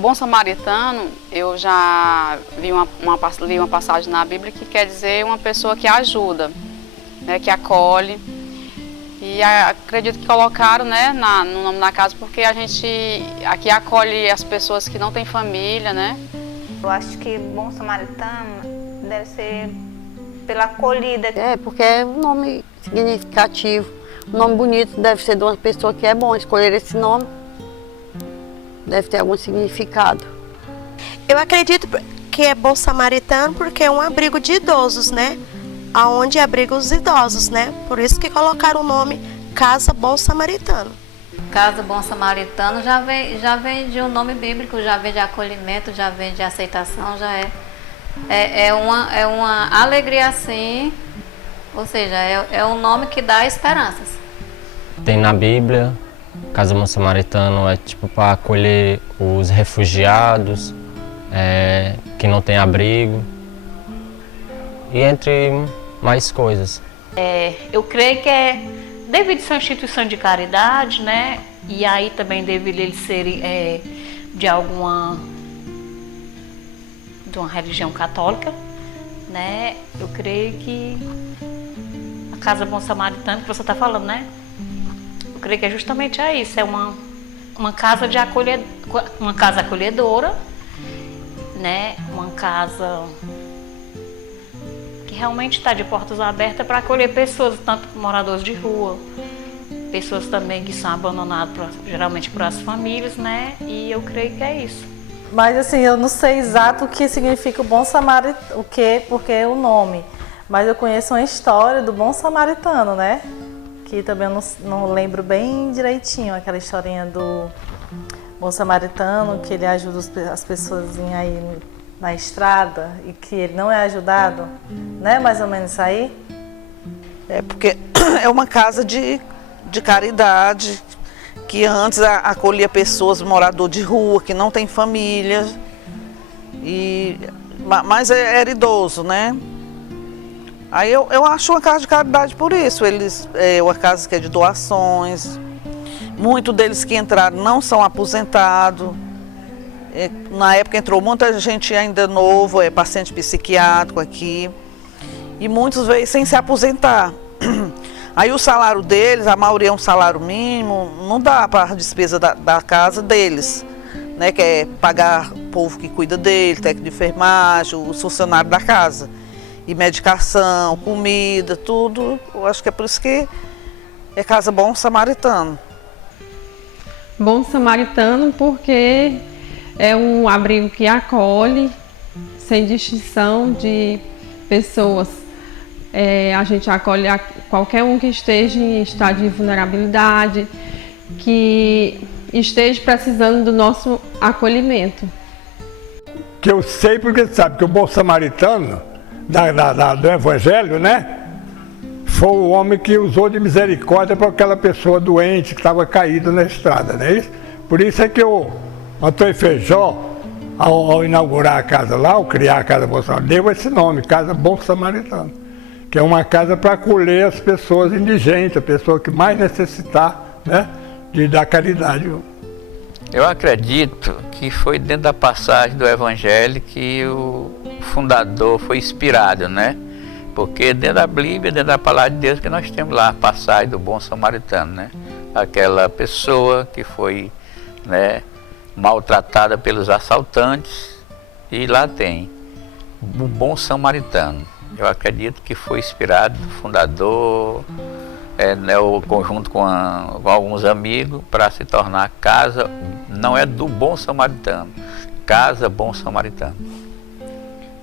Bom samaritano, eu já vi uma passagem na Bíblia que quer dizer uma pessoa que ajuda, né, que acolhe. E acredito que colocaram, né, no nome da casa porque a gente aqui acolhe as pessoas que não têm família, né? Eu acho que bom samaritano deve ser pela acolhida. É, porque é um nome significativo, um nome bonito, deve ser de uma pessoa que é bom escolher esse nome. Deve ter algum significado. Eu acredito que é bom samaritano porque é um abrigo de idosos, né? Aonde abriga os idosos, né? Por isso que colocaram o nome Casa Bom Samaritano. Casa Bom Samaritano já vem de um nome bíblico, já vem de acolhimento, já vem de aceitação, já é uma alegria assim, ou seja, é um nome que dá esperanças. Tem na Bíblia, Casa Bom Samaritano é tipo para acolher os refugiados, que não tem abrigo, e entre mais coisas. Eu creio que devido ser uma instituição de caridade, né? E aí também devido eles serem de uma religião católica, né? Eu creio que a Casa Bom Samaritano que você está falando, né? Eu creio que é justamente isso, é uma casa uma casa acolhedora, né? Uma casa que realmente está de portas abertas para acolher pessoas, tanto moradores de rua, pessoas também que são abandonadas geralmente por as famílias, né? E eu creio que é isso. Mas assim, eu não sei exato o que significa o bom samaritano, porque é o nome. Mas eu conheço uma história do bom samaritano, né? Que também eu não lembro bem direitinho, aquela historinha do bom samaritano, que ele ajuda as pessoas aí na estrada e que ele não é ajudado, né? Mais ou menos isso aí? É porque é uma casa de caridade, que antes acolhia pessoas, moradores de rua, que não tem família, mas era idoso, né? Aí eu acho uma casa de caridade por isso, uma casa que é de doações, muitos deles que entraram não são aposentados, na época entrou muita gente ainda novo, paciente psiquiátrico aqui, e muitos veio sem se aposentar. Aí o salário deles, a maioria é um salário mínimo, não dá para a despesa da casa deles, né? Que é pagar o povo que cuida dele, técnico de enfermagem, os funcionários da casa. E medicação, comida, tudo. Eu acho que é por isso que é Casa Bom Samaritano. Bom Samaritano porque é um abrigo que acolhe, sem distinção de pessoas. A gente acolhe qualquer um que esteja em estado de vulnerabilidade, que esteja precisando do nosso acolhimento. Que eu sei porque sabe que o bom samaritano do Evangelho, né? Foi o homem que usou de misericórdia para aquela pessoa doente que estava caída na estrada, não é isso? Por isso é que o Antônio Feijó, ao inaugurar a casa lá, ao criar a Casa Bom Samaritano, deu esse nome, Casa Bom Samaritano, que é uma casa para acolher as pessoas indigentes, a pessoa que mais necessitar, né, da caridade. Eu acredito que foi dentro da passagem do Evangelho que o fundador foi inspirado, né? Porque dentro da Bíblia, dentro da palavra de Deus, que nós temos lá a passagem do bom samaritano, né? Aquela pessoa que foi, né, maltratada pelos assaltantes, e lá tem o bom samaritano. Eu acredito que foi inspirado do fundador, né, o conjunto com alguns amigos, para se tornar casa, não é do bom samaritano, Casa Bom Samaritano.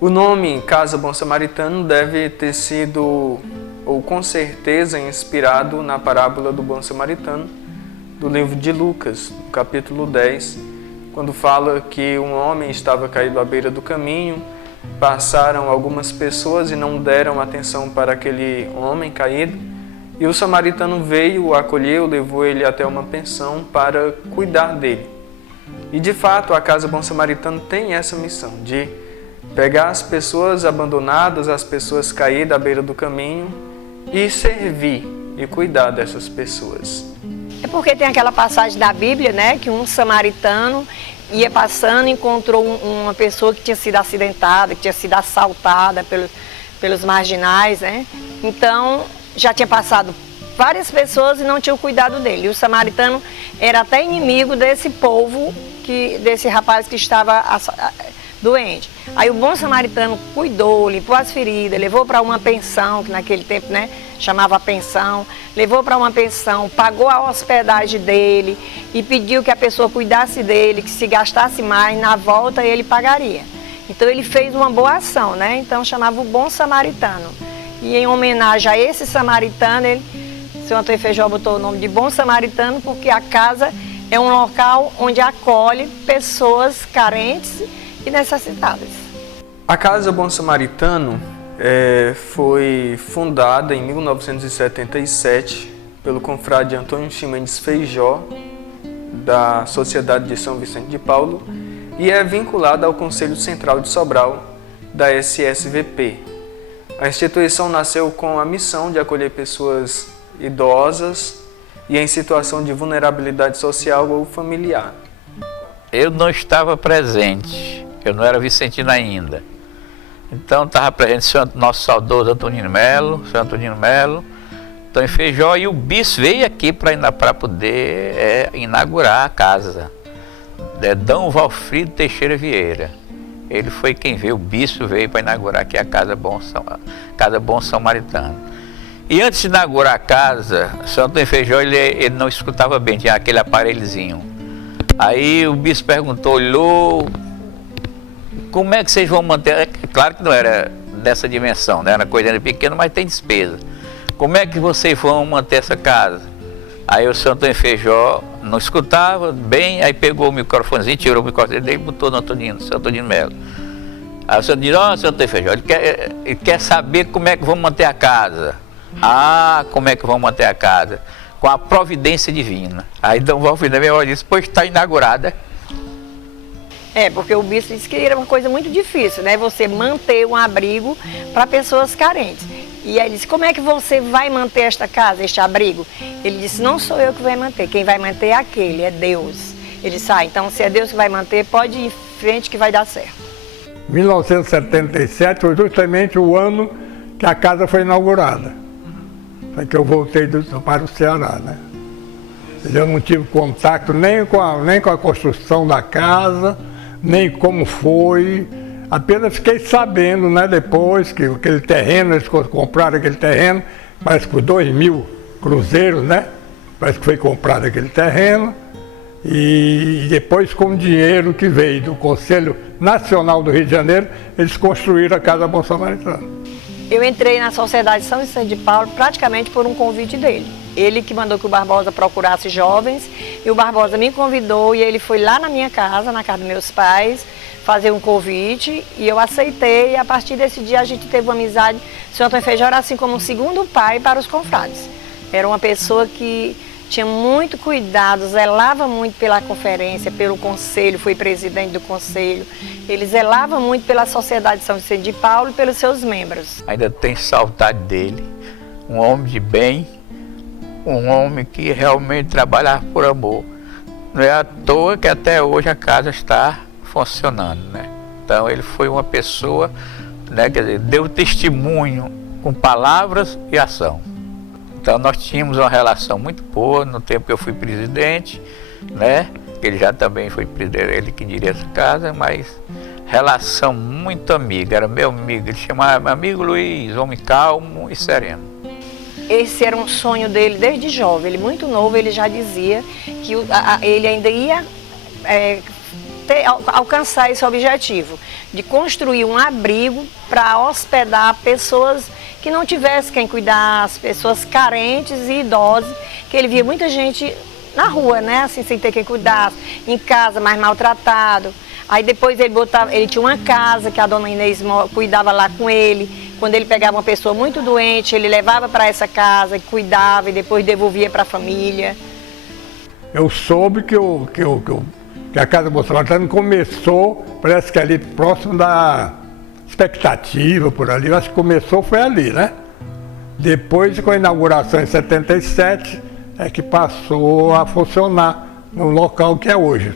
O nome Casa Bom Samaritano deve ter sido, ou com certeza, inspirado na parábola do bom samaritano, do livro de Lucas, no capítulo 10, quando fala que um homem estava caído à beira do caminho, passaram algumas pessoas e não deram atenção para aquele homem caído, e o samaritano veio, o acolheu, levou ele até uma pensão para cuidar dele. E de fato a Casa Bom Samaritano tem essa missão de pegar as pessoas abandonadas, as pessoas caídas à beira do caminho e servir e cuidar dessas pessoas. É porque tem aquela passagem da Bíblia, né, que um samaritano ia passando e encontrou uma pessoa que tinha sido acidentada, que tinha sido assaltada pelos marginais, né? Então, já tinha passado várias pessoas e não tinham cuidado dele. E o samaritano era até inimigo desse povo, desse rapaz que estava doente. Aí o bom samaritano cuidou, limpou as feridas, levou para uma pensão, que naquele tempo, né, chamava pensão, levou para uma pensão, pagou a hospedagem dele e pediu que a pessoa cuidasse dele, que se gastasse mais, na volta ele pagaria. Então ele fez uma boa ação, né? Então chamava o bom samaritano. E em homenagem a esse samaritano, o senhor Antônio Feijó botou o nome de bom samaritano porque a casa é um local onde acolhe pessoas carentes e necessitadas. A Casa Bom Samaritano foi fundada em 1977 pelo confrade Antônio Ximenes Feijó, da Sociedade de São Vicente de Paulo, e é vinculada ao Conselho Central de Sobral, da SSVP. A instituição nasceu com a missão de acolher pessoas idosas e em situação de vulnerabilidade social ou familiar. Eu não estava presente, eu não era vicentino ainda. Então estava presente o nosso saudoso Antonino Melo, São Antonino Melo, Antônio Feijó, e o bispo veio aqui para poder inaugurar a casa. D. Valfrido Teixeira Vieira. Ele foi quem veio, o bispo veio para inaugurar aqui a Casa Bom Samaritano. E antes de inaugurar a casa, o São Antônio Feijó ele não escutava bem, tinha aquele aparelhozinho. Aí o bispo perguntou, olhou, como é que vocês vão manter? Claro que não era dessa dimensão, né? Era coisa pequena, mas tem despesa. Como é que vocês vão manter essa casa? Aí o São Antônio Feijó não escutava bem, aí pegou o microfonezinho, tirou o microfone dele e botou no São Antonino Melo. Aí o São disse, ó, São Antônio Feijó, ele quer saber como é que vão manter a casa. Ah, como é que vão manter a casa? Com a providência divina. Aí D. Valfrido disse, pois está inaugurada. Porque o bispo disse que era uma coisa muito difícil, né? Você manter um abrigo para pessoas carentes. E aí ele disse, como é que você vai manter esta casa, este abrigo? Ele disse, não sou eu que vai manter, quem vai manter é aquele, é Deus. Ele disse, então se é Deus que vai manter, pode ir em frente que vai dar certo. 1977 foi justamente o ano que a casa foi inaugurada. Foi que eu voltei para o Ceará, né? Eu não tive contato nem com a construção da casa, nem como foi. Apenas fiquei sabendo, né, depois que aquele terreno, eles compraram aquele terreno, parece que por 2.000 cruzeiros, né? Parece que foi comprado aquele terreno. E depois, com o dinheiro que veio do Conselho Nacional do Rio de Janeiro, eles construíram a Casa Bom Samaritano. Eu entrei na Sociedade São Vicente de Paulo praticamente por um convite dele. Ele que mandou que o Barbosa procurasse jovens, e o Barbosa me convidou e ele foi lá na minha casa, na casa dos meus pais, fazer um convite, e eu aceitei, e a partir desse dia a gente teve uma amizade. O senhor Antônio Feijó era assim como um segundo pai para os confrades. Era uma pessoa que tinha muito cuidado, zelava muito pela conferência, pelo conselho, foi presidente do conselho. Ele zelava muito pela Sociedade São Vicente de Paulo e pelos seus membros. Ainda tenho saudade dele, um homem de bem, um homem que realmente trabalhava por amor. Não é à toa que até hoje a casa está funcionando, né? Então ele foi uma pessoa, né, quer dizer, deu testemunho com palavras e ação. Então nós tínhamos uma relação muito boa no tempo que eu fui presidente, né? Ele já também foi presidente, ele que diria essa casa, mas relação muito amiga, era meu amigo, ele chamava amigo Luiz, homem calmo e sereno. Esse era um sonho dele desde jovem, ele muito novo, ele já dizia que ele ainda ia alcançar esse objetivo, de construir um abrigo para hospedar pessoas que não tivessem quem cuidar, as pessoas carentes e idosas, que ele via muita gente na rua, né, assim, sem ter quem cuidar, em casa, mais maltratado. Aí depois ele tinha uma casa que a dona Inês cuidava lá com ele. Quando ele pegava uma pessoa muito doente, ele levava para essa casa, cuidava e depois devolvia para a família. Eu soube que a Casa Bom Samaritano começou, parece que ali próximo da expectativa por ali. Eu acho que começou foi ali, né? Depois, com a inauguração em 77, é que passou a funcionar no local que é hoje.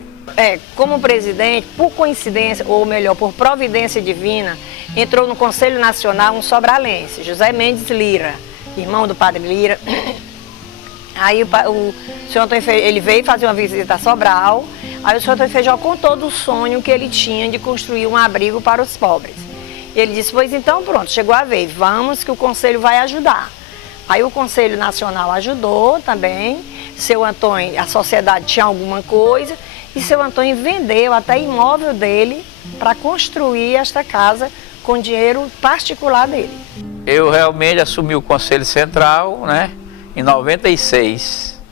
Como presidente, por coincidência, ou melhor, por providência divina, entrou no Conselho Nacional um sobralense, José Mendes Lira, irmão do padre Lira. Aí o senhor Antônio Feijó, ele veio fazer uma visita a Sobral, aí o senhor Antônio Feijó contou do sonho que ele tinha de construir um abrigo para os pobres. E ele disse, pois então pronto, chegou a vez, vamos que o Conselho vai ajudar. Aí o Conselho Nacional ajudou também, seu Antônio, a sociedade tinha alguma coisa, e seu Antônio vendeu até imóvel dele para construir esta casa com dinheiro particular dele. Eu realmente assumi o Conselho Central, né, em 96.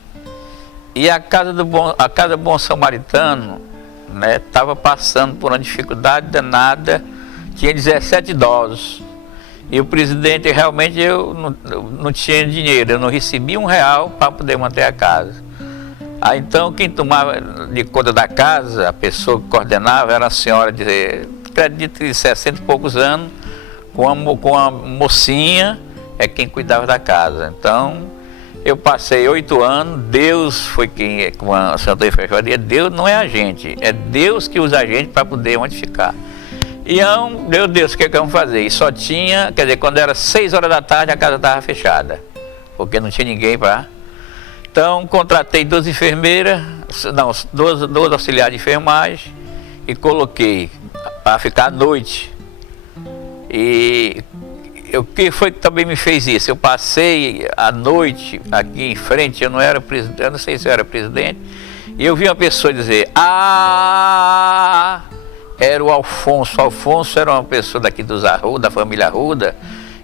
E a Casa Bom Samaritano, né, estava passando por uma dificuldade danada, tinha 17 idosos. E o presidente, realmente, eu não tinha dinheiro, eu não recebia R$1 para poder manter a casa. Aí então, quem tomava de conta da casa, a pessoa que coordenava, era uma senhora acredito de 60 e poucos anos, com uma mocinha, é quem cuidava da casa. Então, eu passei 8 anos, Deus foi quem, como a Santa Feijões, Deus não é a gente, é Deus que usa a gente para poder onde ficar. E meu Deus, o que vamos fazer? E só tinha, quer dizer, quando era 6 horas da tarde, a casa estava fechada, porque não tinha ninguém para... Então, contratei 2 enfermeiras, não, 12 auxiliares de enfermagem e coloquei para ficar à noite. E o que foi que também me fez isso? Eu passei a noite aqui em frente, eu não era presidente, eu não sei se eu era presidente, e eu vi uma pessoa dizer, era o Alfonso. O Alfonso era uma pessoa daqui dos Arruda, da família Arruda,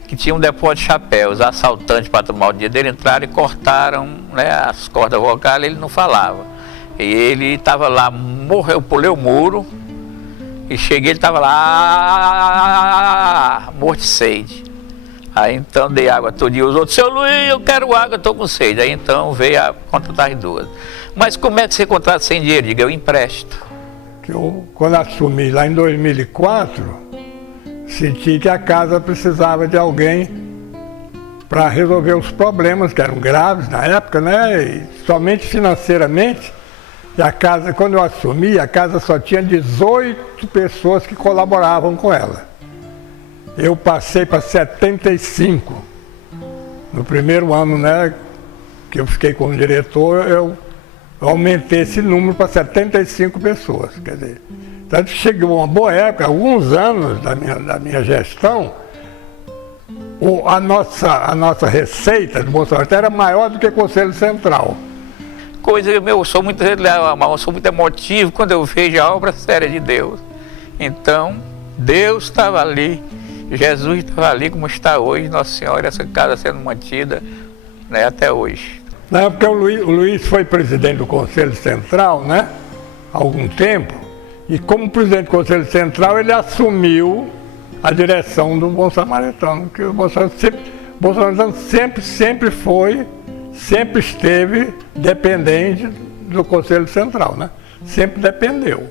que tinha um depósito de chapéus. Os assaltantes, para tomar o dia dele, entraram e cortaram, né, as cordas vocais, ele não falava. E ele estava lá, morreu, eu pulei o muro, e cheguei, ele estava lá, morto de sede. Aí então dei água todo dia, os outros, seu Luiz, eu quero água, eu estou com sede. Aí então veio a contratar as 2. Mas como é que você contrata sem dinheiro? Diga, eu empresto. Quando assumi lá em 2004, senti que a casa precisava de alguém para resolver os problemas que eram graves na época, né? E somente financeiramente. E a casa, quando eu assumi, a casa só tinha 18 pessoas que colaboravam com ela. Eu passei para 75. No primeiro ano, né, que eu fiquei como diretor, eu aumentei esse número para 75 pessoas. Quer dizer, então chegou uma boa época, alguns anos da minha gestão, a nossa receita do Bolsonaro era maior do que o Conselho Central. Eu sou muito emotivo quando eu vejo a obra séria de Deus. Então, Deus estava ali, Jesus estava ali como está hoje, Nossa Senhora, essa casa sendo mantida, né, até hoje. Na época o Luiz foi presidente do Conselho Central, né, há algum tempo, e como presidente do Conselho Central ele assumiu a direção do Bom Samaritano, que o Bom Samaritano sempre esteve dependente do Conselho Central, né? Sempre dependeu.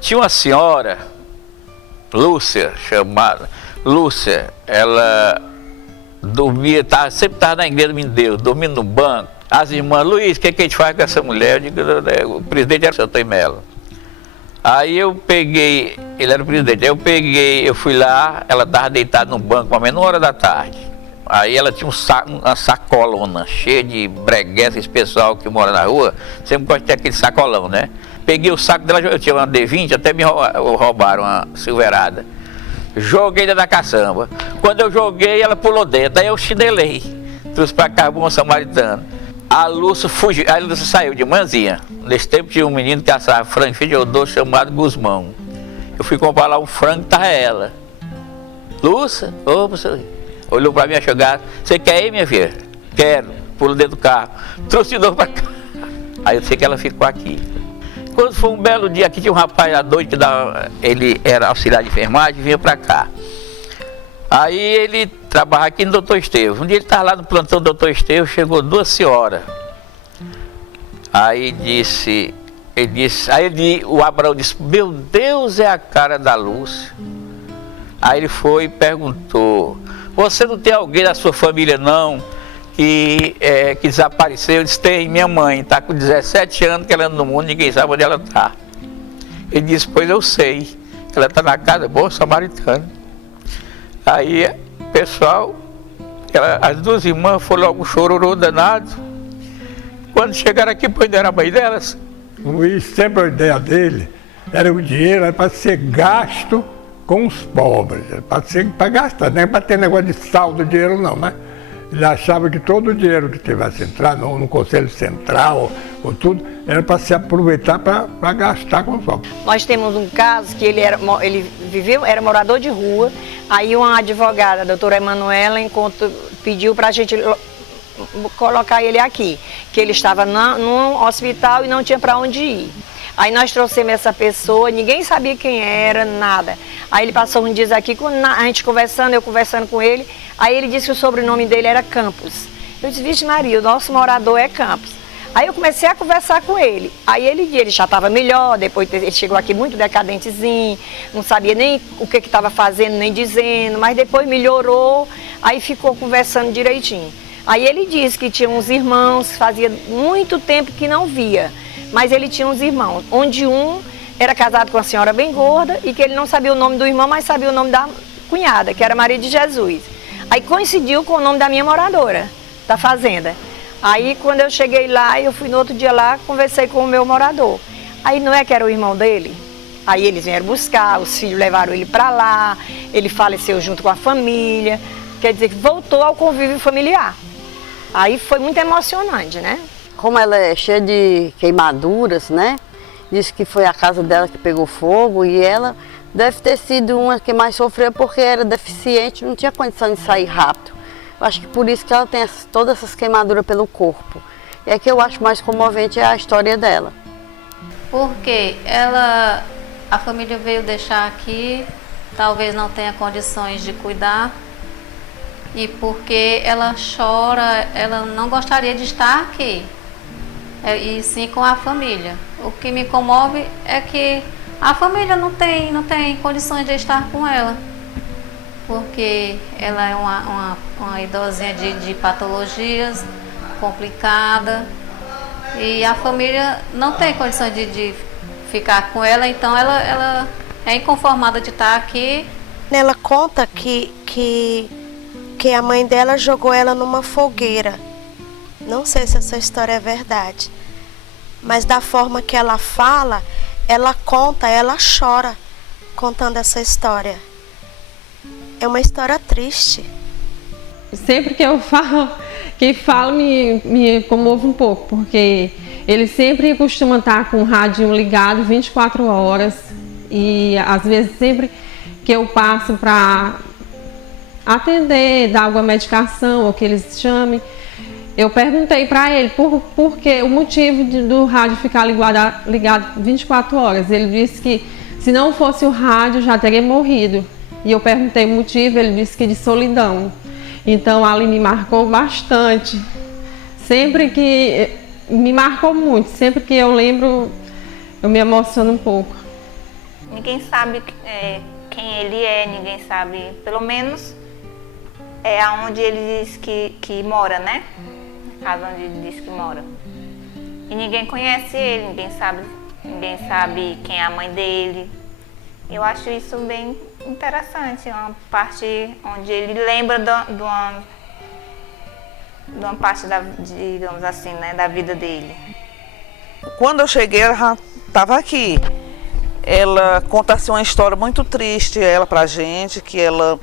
Tinha uma senhora, Lúcia, ela dormia, sempre estava na igreja de Deus, dormindo no banco. As irmãs, Luiz, o que a gente faz com essa mulher? Eu digo, o presidente era o Antônio Melo. Aí eu peguei, ele era o presidente, eu fui lá, ela estava deitada no banco, mais ou menos 1 hora da tarde. Aí ela tinha uma sacolona cheia de breguês, esse pessoal que mora na rua, sempre gosta de ter aquele sacolão, né? Peguei o saco dela, eu tinha uma D20, até me roubaram uma silverada. Joguei dentro da caçamba. Quando eu joguei, ela pulou dentro, aí eu chinelei, trouxe para cá o Bom Samaritano. A Lúcia fugiu, a Lúcia saiu de manhãzinha. Nesse tempo tinha um menino que assava frango, filho de Odô, chamado Guzmão. Eu fui comprar lá um frango, tava ela. Lúcia, ô, professor. Olhou para mim a chegar, você quer ir, minha filha? Quero. Pulou dentro do carro. Trouxe de novo para cá. Aí eu sei que ela ficou aqui. Quando foi um belo dia, aqui tinha um rapaz à noite, ele era auxiliar de enfermagem, vinha para cá. Aí ele trabalhava aqui no Doutor Estevam. Um dia ele estava lá no plantão do Doutor Estevam, chegou 2 senhoras. Aí o Abraão disse, meu Deus, é a cara da Lúcia. Aí ele foi e perguntou: você não tem alguém da sua família não que desapareceu? Eu disse: tem, minha mãe, está com 17 anos que ela anda no mundo, ninguém sabe onde ela está. Ele disse: pois eu sei, ela está na casa Bom Samaritano. Aí o pessoal, as duas irmãs foram logo um chororô danado. Quando chegaram aqui, pois não era a mãe delas. O Luiz, sempre a ideia dele era o dinheiro para ser gasto com os pobres, para gastar, não é para ter negócio de saldo de dinheiro não, né? Ele achava que todo o dinheiro que tivesse entrar no Conselho Central ou tudo, era para se aproveitar para gastar com os pobres. Nós temos um caso que ele era morador de rua, aí uma advogada, a doutora Emanuela, pediu para a gente colocar ele aqui, que ele estava num hospital e não tinha para onde ir. Aí nós trouxemos essa pessoa, ninguém sabia quem era, nada. Aí ele passou uns dias aqui, a gente conversando, eu conversando com ele, aí ele disse que o sobrenome dele era Campos. Eu disse: vixe Maria, o nosso morador é Campos. Aí eu comecei a conversar com ele. Aí ele já estava melhor, depois ele chegou aqui muito decadentezinho, não sabia nem o que estava fazendo, nem dizendo, mas depois melhorou, aí ficou conversando direitinho. Aí ele disse que tinha uns irmãos, fazia muito tempo que não via, mas ele tinha uns irmãos, onde um era casado com uma senhora bem gorda e que ele não sabia o nome do irmão, mas sabia o nome da cunhada, que era Maria de Jesus. Aí coincidiu com o nome da minha moradora, da fazenda. Aí quando eu cheguei lá, eu fui no outro dia lá, conversei com o meu morador. Aí não é que era o irmão dele? Aí eles vieram buscar, os filhos levaram ele para lá, ele faleceu junto com a família, quer dizer que voltou ao convívio familiar. Aí foi muito emocionante, né? Como ela é cheia de queimaduras, né? Disse que foi a casa dela que pegou fogo e ela deve ter sido uma que mais sofreu porque era deficiente, não tinha condição de sair rápido. Eu acho que por isso que ela tem todas essas queimaduras pelo corpo. E é que eu acho mais comovente é a história dela. Porque a família veio deixar aqui, talvez não tenha condições de cuidar. E porque ela chora, ela não gostaria de estar aqui, e sim com a família. O que me comove é que a família não tem condições de estar com ela, porque ela é uma idosinha de patologias complicada e a família não tem condições de ficar com ela, então ela é inconformada de estar aqui. Ela conta que a mãe dela jogou ela numa fogueira. Não sei se essa história é verdade, mas da forma que ela fala, ela conta, ela chora contando essa história. É uma história triste. Sempre que eu falo, me comovo um pouco, porque ele sempre costuma estar com o rádio ligado 24 horas e às vezes sempre que eu passo para atender, dar alguma medicação ou que eles chamem, eu perguntei para ele por que o motivo do rádio ficar ligado 24 horas. Ele disse que se não fosse o rádio já teria morrido. E eu perguntei o motivo, ele disse que de solidão. Então ali me marcou bastante. Me marcou muito. Sempre que eu lembro, eu me emociono um pouco. Ninguém sabe quem ele é, ninguém sabe, pelo menos é aonde ele diz que mora, né? A casa onde ele diz que mora. E ninguém conhece ele, ninguém sabe quem é a mãe dele. Eu acho isso bem interessante, uma parte onde ele lembra de uma parte digamos assim, né, da vida dele. Quando eu cheguei, ela já estava aqui. Ela conta assim, uma história muito triste, ela pra gente, que ela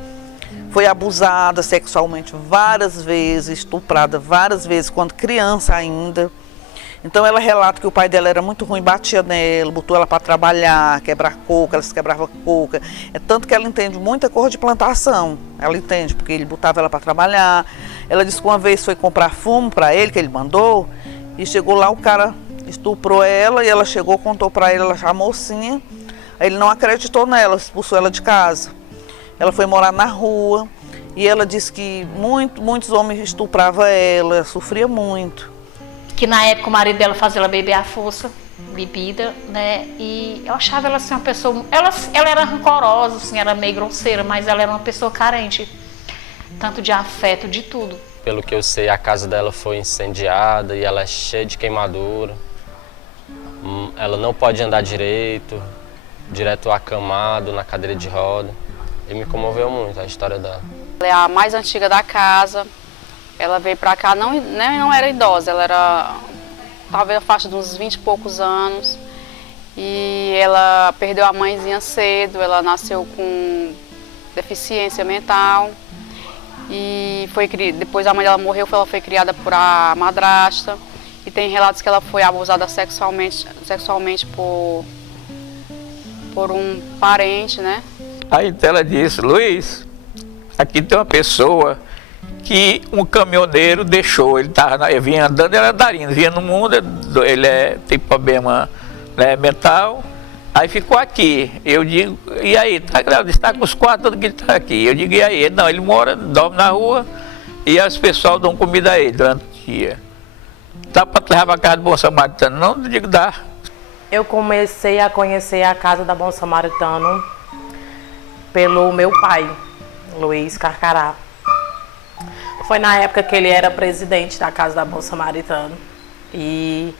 foi abusada sexualmente várias vezes, estuprada várias vezes, quando criança ainda. Então ela relata que o pai dela era muito ruim, batia nela, botou ela para trabalhar, quebrar coca, ela se quebrava coca. É tanto que ela entende muita coisa de plantação, ela entende, porque ele botava ela para trabalhar. Ela disse que uma vez foi comprar fumo para ele, que ele mandou, e chegou lá, o cara estuprou ela, e ela chegou, contou para ele, ela já mocinha, aí ele não acreditou nela, expulsou ela de casa. Ela foi morar na rua, e ela disse que muitos homens estupravam ela, sofria muito. Que na época o marido dela fazia ela beber à força, bebida, né? E eu achava ela assim uma pessoa, ela era rancorosa, assim, era meio grosseira, mas ela era uma pessoa carente, tanto de afeto, de tudo. Pelo que eu sei, a casa dela foi incendiada e ela é cheia de queimadura. Ela não pode andar direito acamado na cadeira de roda. E me comoveu muito a história dela. Ela é a mais antiga da casa. Ela veio pra cá, não era idosa, ela era talvez a faixa de uns 20 e poucos anos. E ela perdeu a mãezinha cedo, ela nasceu com deficiência mental. E depois a mãe dela morreu, ela foi criada por a madrasta. E tem relatos que ela foi abusada sexualmente por um parente, né? Aí então ela disse: Luiz, aqui tem uma pessoa que um caminhoneiro deixou, ele vinha andando, ele era andarilho, vinha no mundo, ele tem problema, né, mental, aí ficou aqui. Eu digo, e aí? Está com os quatro que ele está aqui. Eu digo, e aí? Não, ele dorme na rua e as pessoas dão comida a ele durante o dia. Dá para levar para a casa do Bom Samaritano? Não, eu digo, dá. Eu comecei a conhecer a Casa da Bom Samaritano pelo meu pai, Luiz Carcará. Foi na época que ele era presidente da Casa da Bom Samaritano. E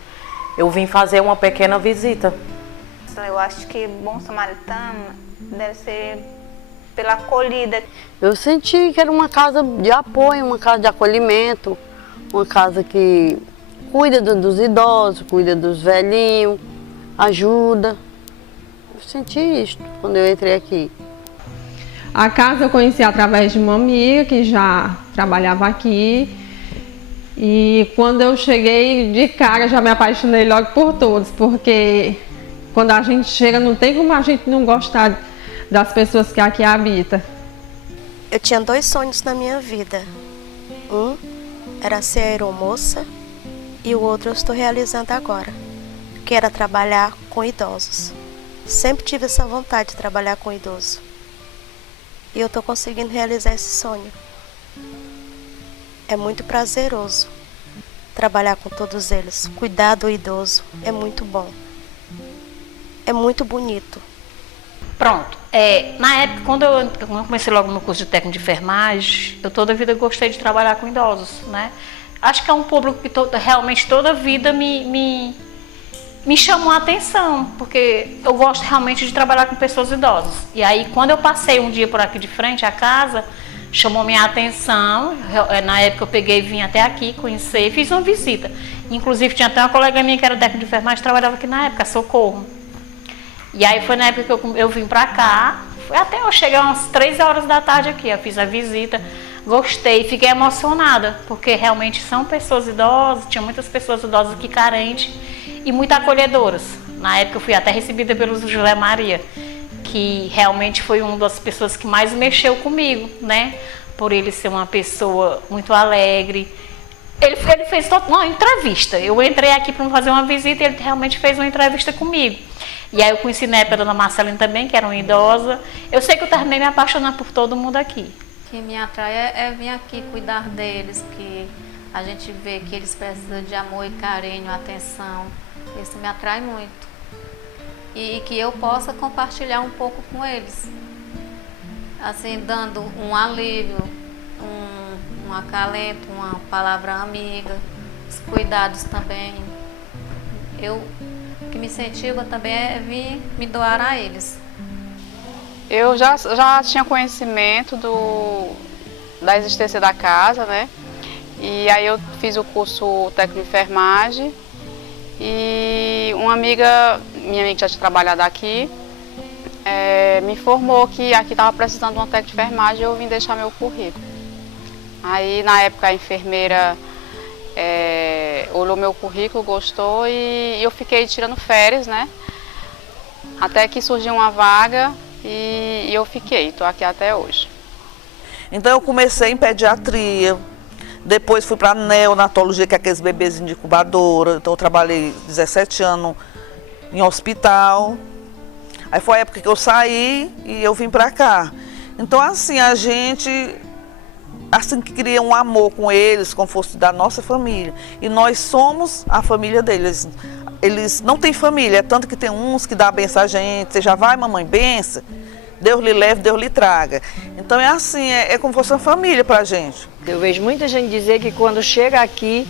eu vim fazer uma pequena visita. Eu acho que Bom Samaritano deve ser pela acolhida. Eu senti que era uma casa de apoio, uma casa de acolhimento, uma casa que cuida dos idosos, cuida dos velhinhos, ajuda. Eu senti isso quando eu entrei aqui. A casa eu conheci através de uma amiga que já trabalhava aqui. E quando eu cheguei de cara, já me apaixonei logo por todos, porque quando a gente chega, não tem como a gente não gostar das pessoas que aqui habitam. Eu tinha 2 sonhos na minha vida. Um era ser aeromoça e o outro eu estou realizando agora, que era trabalhar com idosos. Sempre tive essa vontade de trabalhar com idoso. E eu estou conseguindo realizar esse sonho. É muito prazeroso trabalhar com todos eles. Cuidar do idoso é muito bom. É muito bonito. Pronto. Na época, quando eu comecei logo no curso de técnico de enfermagem, eu toda a vida gostei de trabalhar com idosos, né? Acho que é um público que realmente toda a vida me chamou a atenção, porque eu gosto realmente de trabalhar com pessoas idosas. E aí, quando eu passei um dia por aqui de frente à casa, chamou minha atenção. Na época eu peguei e vim até aqui conhecer, fiz uma visita. Inclusive tinha até uma colega minha que era técnica de enfermagem, trabalhava aqui na época, Socorro. E aí foi na época que eu vim pra cá, foi até eu chegar umas 3 horas da tarde aqui, eu fiz a visita, gostei, fiquei emocionada, porque realmente são pessoas idosas, tinha muitas pessoas idosas aqui carentes e muito acolhedoras. Na época eu fui até recebida pelo José Maria, que realmente foi uma das pessoas que mais mexeu comigo, né? Por ele ser uma pessoa muito alegre. Ele fez uma entrevista. Eu entrei aqui para fazer uma visita e ele realmente fez uma entrevista comigo. E aí eu conheci na época a dona Marcelina também, que era uma idosa. Eu sei que eu terminei me apaixonando por todo mundo aqui. O que me atrai é vir aqui cuidar deles, que a gente vê que eles precisam de amor e carinho, atenção. Isso me atrai muito. E que eu possa compartilhar um pouco com eles. Assim, dando um alívio, um acalento, uma palavra amiga, os cuidados também. O que me incentiva também é vir me doar a eles. Eu já tinha conhecimento da existência da casa, né? E aí eu fiz o curso técnico de enfermagem e uma minha amiga que já tinha trabalhado aqui, me informou que aqui estava precisando de uma técnica de enfermagem e eu vim deixar meu currículo. Aí na época a enfermeira olhou meu currículo, gostou e eu fiquei tirando férias, né? Até que surgiu uma vaga e eu fiquei, estou aqui até hoje. Então eu comecei em pediatria, depois fui para neonatologia, que é aqueles bebezinhos de incubadora. Então eu trabalhei 17 anos em hospital. Aí foi a época que eu saí e eu vim para cá. Então assim, a gente assim que cria um amor com eles, como fosse da nossa família. E nós somos a família deles. eles não têm família, é tanto que tem uns que dá a benção a gente, você já vai, mamãe, benção, Deus lhe leve, Deus lhe traga. Então é assim, é como se fosse uma família pra gente. Eu vejo muita gente dizer que quando chega aqui,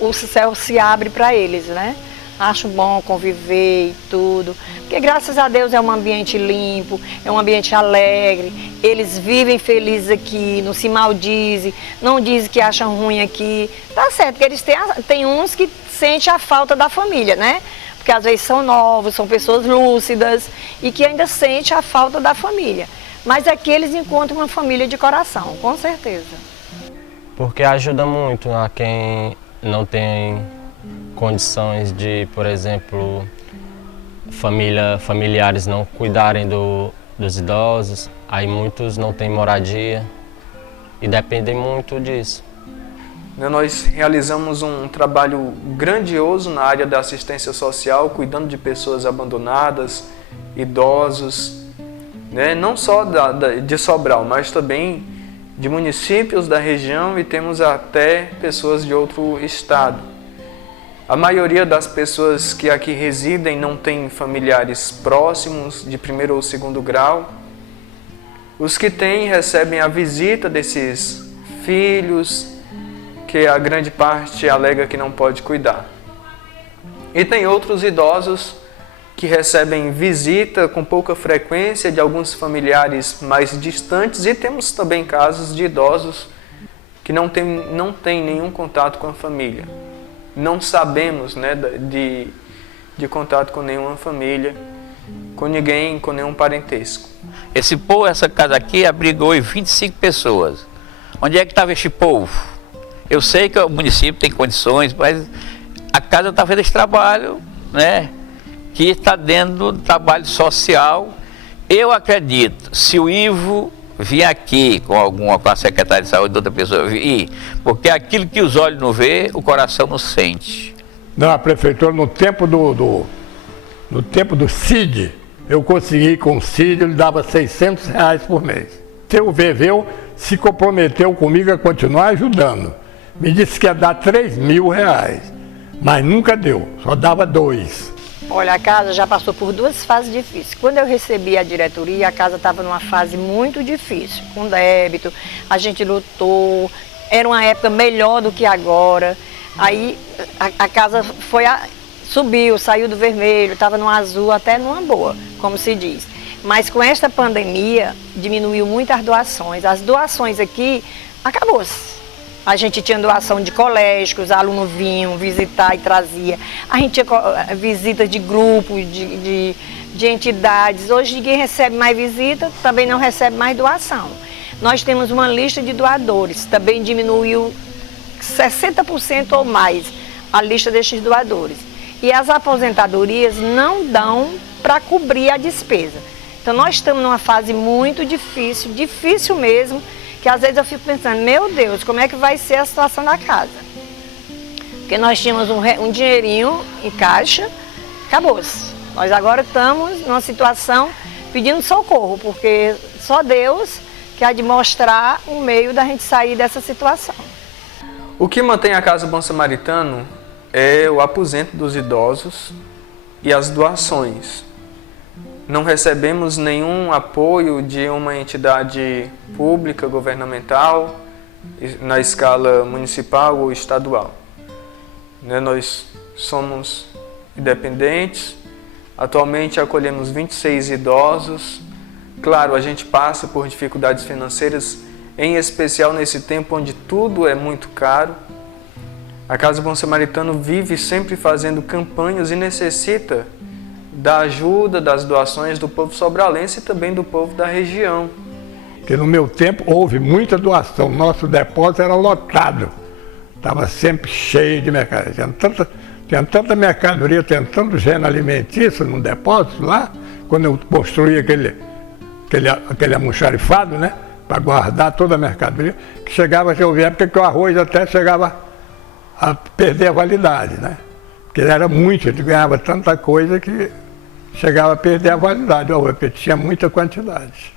o céu se abre para eles, né? Acho bom conviver e tudo, porque graças a Deus é um ambiente limpo, é um ambiente alegre, eles vivem felizes aqui, não se maldizem, não dizem que acham ruim aqui. Tá certo que eles têm uns que sentem a falta da família, né? Porque às vezes são novos, são pessoas lúcidas e que ainda sentem a falta da família. Mas aqui eles encontram uma família de coração, com certeza. Porque ajuda muito a quem não tem condições de, por exemplo, familiares não cuidarem dos idosos, aí muitos não têm moradia e dependem muito disso. Nós realizamos um trabalho grandioso na área da assistência social, cuidando de pessoas abandonadas, idosos, né? Não só de Sobral, mas também de municípios da região e temos até pessoas de outro estado. A maioria das pessoas que aqui residem não tem familiares próximos de primeiro ou segundo grau. Os que têm recebem a visita desses filhos, que a grande parte alega que não pode cuidar. E tem outros idosos que recebem visita com pouca frequência de alguns familiares mais distantes e temos também casos de idosos que não têm nenhum contato com a família. Não sabemos, né, de contato com nenhuma família, com ninguém, com nenhum parentesco. Essa casa aqui abrigou 25 pessoas. Onde é que estava este povo? Eu sei que o município tem condições, mas a casa está fazendo esse trabalho, né, que está dentro do trabalho social. Eu acredito, se o Ivo vir aqui com a secretária de saúde, outra pessoa vir, porque aquilo que os olhos não vê, o coração não sente. Não, a prefeitura, no tempo do CID, eu consegui com o CID, ele dava R$600 por mês. O Veveu se comprometeu comigo a continuar ajudando. Me disse que ia dar R$3.000, mas nunca deu, só dava 2. Olha, a casa já passou por 2 fases difíceis. Quando eu recebi a diretoria, a casa estava numa fase muito difícil, com débito, a gente lutou, era uma época melhor do que agora. Aí a casa subiu, saiu do vermelho, estava no azul, até numa boa, como se diz. Mas com esta pandemia, diminuiu muito as doações. As doações aqui, acabou-se. A gente tinha doação de colégio, que os alunos vinham visitar e trazia. A gente tinha visita de grupo, de entidades. Hoje ninguém recebe mais visita, também não recebe mais doação. Nós temos uma lista de doadores, também diminuiu 60% ou mais a lista destes doadores. E as aposentadorias não dão para cobrir a despesa. Então nós estamos numa fase muito difícil, difícil mesmo, que às vezes eu fico pensando, meu Deus, como é que vai ser a situação da casa? Porque nós tínhamos um dinheirinho em caixa, acabou-se. Nós agora estamos numa situação pedindo socorro, porque só Deus que há de mostrar um meio da gente sair dessa situação. O que mantém a Casa Bom Samaritano é o aposento dos idosos e as doações. Não recebemos nenhum apoio de uma entidade pública, governamental, na escala municipal ou estadual. Nós somos independentes, atualmente acolhemos 26 idosos. Claro, a gente passa por dificuldades financeiras, em especial nesse tempo onde tudo é muito caro. A Casa Bom Samaritano vive sempre fazendo campanhas e necessita da ajuda, das doações do povo sobralense e também do povo da região. Porque no meu tempo houve muita doação, nosso depósito era lotado, estava sempre cheio de mercadoria, tinha tanta mercadoria, tinha tanto gênero alimentício no depósito lá, quando eu construí aquele almoxarifado, né, para guardar toda a mercadoria, que chegava a houve época que o arroz até chegava a perder a validade, né, porque era muito, a gente ganhava tanta coisa que chegava a perder a validade do arroz, porque tinha muita quantidade.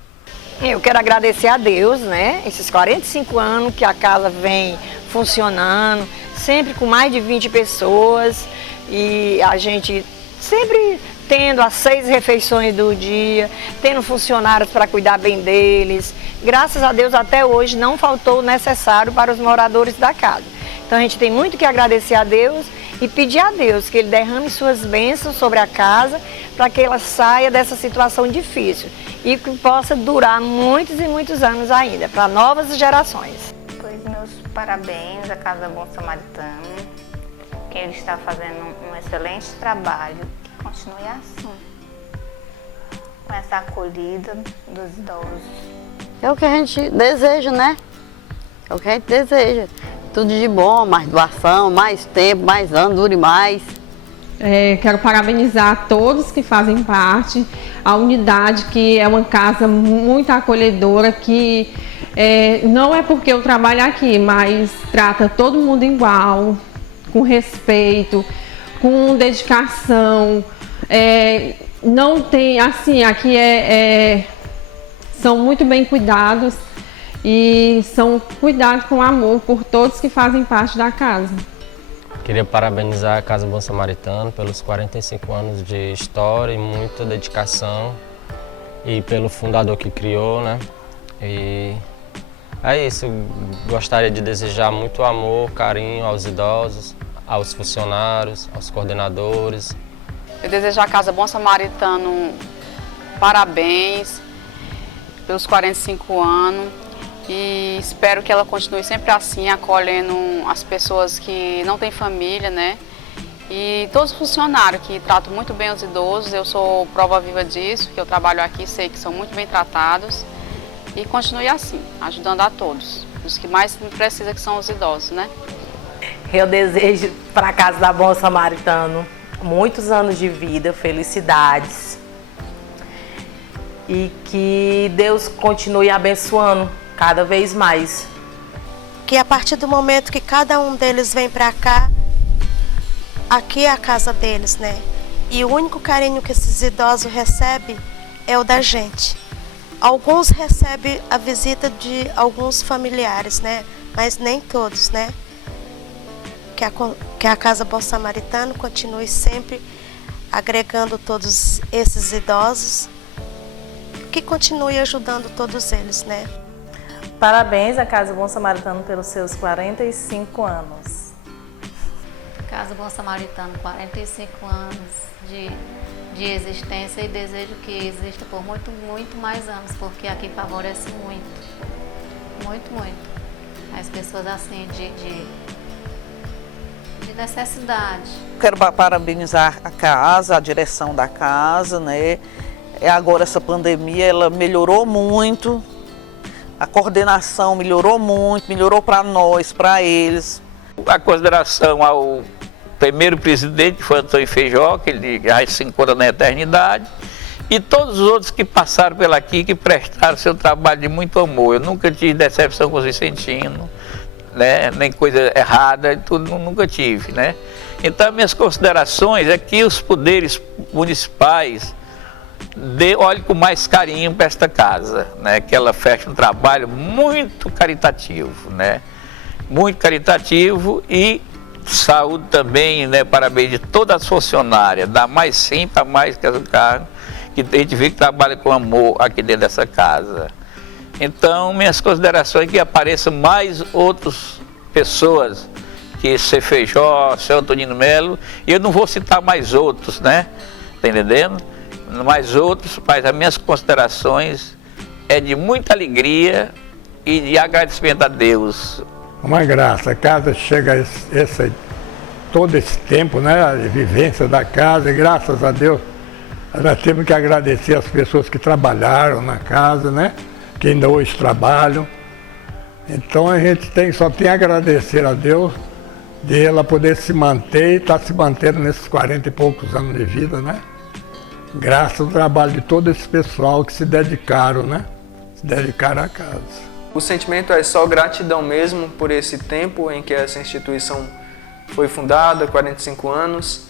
Eu quero agradecer a Deus, né? Esses 45 anos que a casa vem funcionando, sempre com mais de 20 pessoas. e a gente sempre tendo as 6 refeições do dia, tendo funcionários para cuidar bem deles. Graças a Deus, até hoje, não faltou o necessário para os moradores da casa. Então a gente tem muito que agradecer a Deus e pedir a Deus que Ele derrame suas bênçãos sobre a casa para que ela saia dessa situação difícil e que possa durar muitos e muitos anos ainda, para novas gerações. Pois meus parabéns à Casa Bom Samaritano, que ele está fazendo um excelente trabalho. Que continue assim, com essa acolhida dos idosos. É o que a gente deseja, né? É o que a gente deseja. Tudo de bom, mais doação, mais tempo, mais anos, dure mais. Quero parabenizar todos que fazem parte, a unidade, que é uma casa muito acolhedora, que não é porque eu trabalho aqui, mas trata todo mundo igual, com respeito, com dedicação. Não tem, assim, aqui são muito bem cuidados e são cuidados com amor por todos que fazem parte da casa. Queria parabenizar a Casa Bom Samaritano pelos 45 anos de história e muita dedicação, e pelo fundador que criou, né? E é isso, gostaria de desejar muito amor, carinho aos idosos, aos funcionários, aos coordenadores. Eu desejo à Casa Bom Samaritano parabéns pelos 45 anos. E espero que ela continue sempre assim, acolhendo as pessoas que não têm família, né? E todos os funcionários que tratam muito bem os idosos, eu sou prova viva disso, que eu trabalho aqui, sei que são muito bem tratados. E continue assim, ajudando a todos, os que mais precisam, que são os idosos, né? Eu desejo para a Casa da Bom Samaritano muitos anos de vida, felicidades. E que Deus continue abençoando cada vez mais. Que a partir do momento que cada um deles vem para cá, aqui é a casa deles, né? E o único carinho que esses idosos recebem é o da gente. Alguns recebem a visita de alguns familiares, né? Mas nem todos, né? Que a Casa Bom Samaritano continue sempre agregando todos esses idosos, que continue ajudando todos eles, né? Parabéns à Casa Bom Samaritano pelos seus 45 anos. Casa Bom Samaritano, 45 anos de existência, e desejo que exista por muito, muito mais anos, porque aqui favorece muito, muito, muito. As pessoas assim de necessidade. Quero parabenizar a casa, a direção da casa, né? Agora essa pandemia, ela melhorou muito. A coordenação melhorou muito, melhorou para nós, para eles. A consideração ao primeiro presidente, que foi Antônio Feijó, que ele já se encontra na eternidade, e todos os outros que passaram pela aqui, que prestaram seu trabalho de muito amor. Eu nunca tive decepção com o Vicentino, né? Nem coisa errada, tudo nunca tive, né? Então, minhas considerações é que os poderes municipais olhe com mais carinho para esta casa, né? Que ela fecha um trabalho muito caritativo, né? Muito caritativo, e saúde também, né? Parabéns de todas as funcionárias, da mais simples a mais que o cargo, que a gente vê que trabalha com amor aqui dentro dessa casa. Então, minhas considerações é que apareçam mais outras pessoas, que ser Feijó, ser Antonino Melo, e eu não vou citar mais outros, né? Tá entendendo? Mais outros, mas as minhas considerações é de muita alegria e de agradecimento a Deus. Uma graça, a casa chega todo esse tempo, né, a vivência da casa, e graças a Deus nós temos que agradecer as pessoas que trabalharam na casa, né, que ainda hoje trabalham. Então a gente só tem a agradecer a Deus de ela poder se manter e estar se mantendo nesses 40 e poucos anos de vida, né? Graças ao trabalho de todo esse pessoal que se dedicaram, né? Se dedicaram à casa. O sentimento é só gratidão mesmo por esse tempo em que essa instituição foi fundada, 45 anos,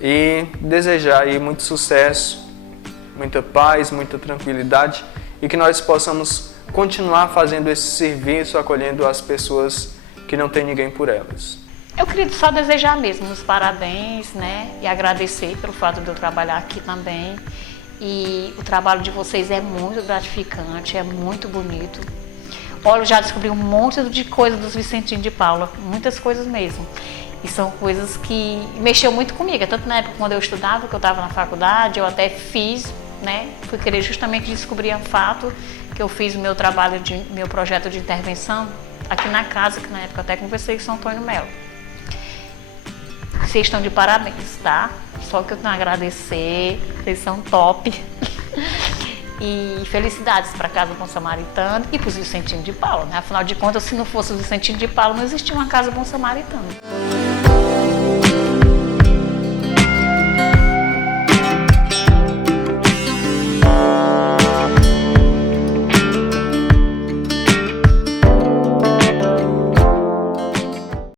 e desejar aí muito sucesso, muita paz, muita tranquilidade, e que nós possamos continuar fazendo esse serviço, acolhendo as pessoas que não têm ninguém por elas. Eu queria só desejar mesmo os parabéns, né? E agradecer pelo fato de eu trabalhar aqui também. E o trabalho de vocês é muito gratificante, é muito bonito. Olha, eu já descobri um monte de coisas dos Vicentinho de Paula, muitas coisas mesmo. E são coisas que mexeu muito comigo, tanto na época quando eu estudava, que eu estava na faculdade, eu até fiz, né? Fui querer justamente descobrir o fato que eu fiz o meu trabalho, meu projeto de intervenção aqui na casa, que na época eu até conversei com São Antônio Melo. Vocês estão de parabéns, tá? Só que eu tenho a agradecer, vocês são top. E felicidades para a Casa Bom Samaritano e para os Vicentinho de Paula, né? Afinal de contas, se não fosse o Vicentinho de Paula, não existia uma Casa Bom Samaritano.